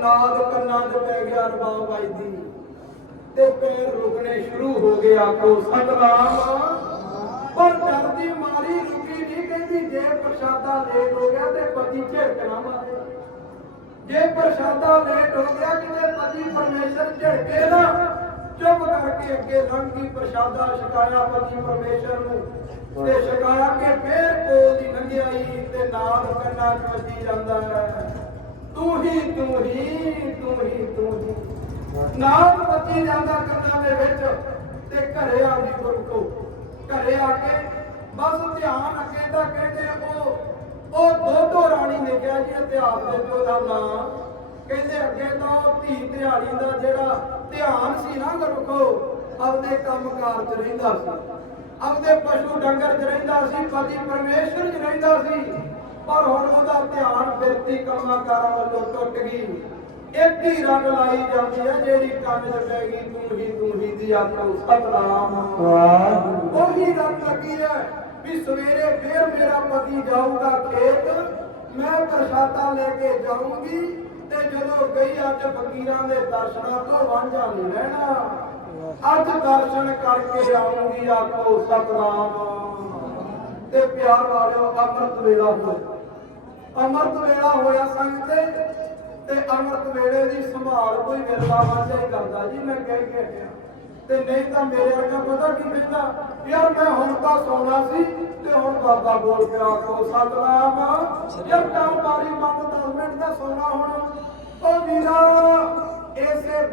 ਨਾਦ ਕੰਨਾਂ 'ਚ ਪੈ ਗਿਆ ਰਬਾਬ ਵੱਜਦੀ ਤੇ ਪੈਰ ਰੁਕਣੇ ਸ਼ੁਰੂ ਹੋ ਗਏ ਆਖੋ, ਸਤਨਾਮ। ਪਰ ਡਰਦੀ ਮਾਰੀ ਰੁਕੀ ਨਹੀਂ, ਕਹਿੰਦੀ, ਜੇ ਪ੍ਰਸ਼ਾਦਾ ਲੇਟ ਹੋ ਗਿਆ ਤੇ ਪਤੀ ਝਿੜਕਣਾ ਮਾਰੇ। ਜੇ ਪ੍ਰਸ਼ਾਦਾ ਲੇਟ ਹੋ ਗਿਆ ਕਿਤੇ ਪਤੀ ਪਰਮੇਸ਼ਰ ਝਿੜਕੇ ਨਾ, ਚੁੱਪ ਕਰਕੇ ਅੱਗੇ ਲੰਘ ਗਈ ਪ੍ਰਸ਼ਾਦਾ, ਛਕਾਇਆ ਪਤੀ ਪਰਮੇਸ਼ਰ ਨੂੰ। ਤੇ ਛਕਾਇਆ ਕੇ ਫੇਰ ਕੋਲ ਦੀ ਲੰਘਿਆਈ ਤੇ ਨਾਲ ਕੰਨਾਂ 'ਚ ਵੱਜੀ ਜਾਂਦਾ ਹੈ। ਤੂੰ ਹੀ ਤੂੰ ਹੀ ਤੂੰ ਹੀ ਤੂੰ ਹੀ ਨਾਲ ਵੱਜੀ ਜਾਂਦਾ ਕੰਨਾਂ ਦੇ ਵਿੱਚ ਤੇ ਘਰੇ ਆ ਗਈ ਗੁਰੂ ਘਰੇ ਆ ਕੇ ਬਸ ਧਿਆਨ ਅੱਗੇ ਦਾ ਕਹਿੰਦੇ ਉਹ ਉਹ ਦੋਦੋ ਰਾਣੀ ਨੇ ਕਿਹਾ ਜੀ ਇਤਿਹਾਸ ਵਿੱਚ ਉਹਦਾ ਨਾਂ ਕਹਿੰਦੇ ਅੱਗੇ ਤਾਂ ਉਹ ਧੀ ਧਿਆੜੀ ਦਾ ਜਿਹੜਾ ਧਿਆਨ ਸੀ ਨਾ ਗੁਰਖੋ ਆਪਦੇ ਕੰਮਕਾਰ 'ਚ ਰਹਿੰਦਾ ਸੀ। ਆਪਦੇ ਪਸ਼ੂ ਡੰਗਰ 'ਚ ਰਹਿੰਦਾ ਸੀ, ਪਤੀ ਪਰਮੇਸ਼ਰ 'ਚ ਰਹਿੰਦਾ ਸੀ। ਪਰ ਹੁਣ ਉਹਦਾ ਬਿਰਤੀ ਕੰਮਾਂ-ਕਾਰਾਂ ਵੱਲੋਂ ਟੁੱਟ ਗਈ। ਇੱਕ ਹੀ ਰੰਗ ਲਾਈ ਜਾਂਦੀ ਹੈ ਜਿਹੜੀ ਕੰਨ 'ਚ ਪੈ ਗਈ ਤੂੰ ਹੀ ਤੂੰ ਹੀ ਦੀ ਆਖੋ ਸਤਨਾਮ। ਉਹੀ ਰੰਗ ਲੱਗੀ ਹੈ ਵੀ ਸਵੇਰੇ ਫੇਰ ਮੇਰਾ ਪਤੀ ਜਾਊਗਾ ਖੇਤ। ਮੈਂ ਪ੍ਰਸ਼ਾਦਾ ਲੈ ਕੇ ਜਾਊਂਗੀ ਤੇ ਜਦੋਂ ਗਈ ਅੱਜ ਫਕੀਰਾਂ ਦੇ ਦਰਸ਼ਨਾਂ ਤੋਂ ਵਾਂਝਾ ਨਹੀਂ ਰਹਿਣਾ। ਅੱਜ ਦਰਸ਼ਨ ਕਰਕੇ ਆਉਂਗੀ ਆਖੋ ਸਤਨਾਮ। ਤੇ ਪਿਆਰ ਵਾਲਿਓ ਅੰਮ੍ਰਿਤ ਵੇਲਾ ਹੋਇਆ ਅੰਮ੍ਰਿਤ ਵੇਲਾ ਹੋਇਆ ਸੰਗਤੇ ਤੇ ਅੰਮ੍ਰਿਤ ਵੇਲੇ ਦੀ ਸੰਭਾਲ ਕੋਈ ਵੇਲਾ ਵਾਂਝਾ ਹੀ ਕਰਦਾ ਜੀ, ਮੈਂ ਕਹਿ ਕੇ ਹਟਿਆ। ਤੇ ਨਹੀਂ ਤਾਂ ਮੇਰੇ ਵਰਗਾ ਪਤਾ ਕੀ ਕਹਿੰਦਾ, ਯਾਰ ਮੈਂ ਹੁਣ ਤਾਂ ਸੌਣਾ ਸੀ, ਤੇ ਹੁਣ ਬਾਬਾ ਬੋਲ ਪਿਆ ਕੋ ਸਤਨਾਮ ਯਾਰ ਕੰਮ ਬਾਰੀ ਬੰਦ 10 ਮਿੰਟ ਦਾ ਸੌਣਾ ਹੁਣ। ਉਹ ਵੀਰਾ, ਇਸੇ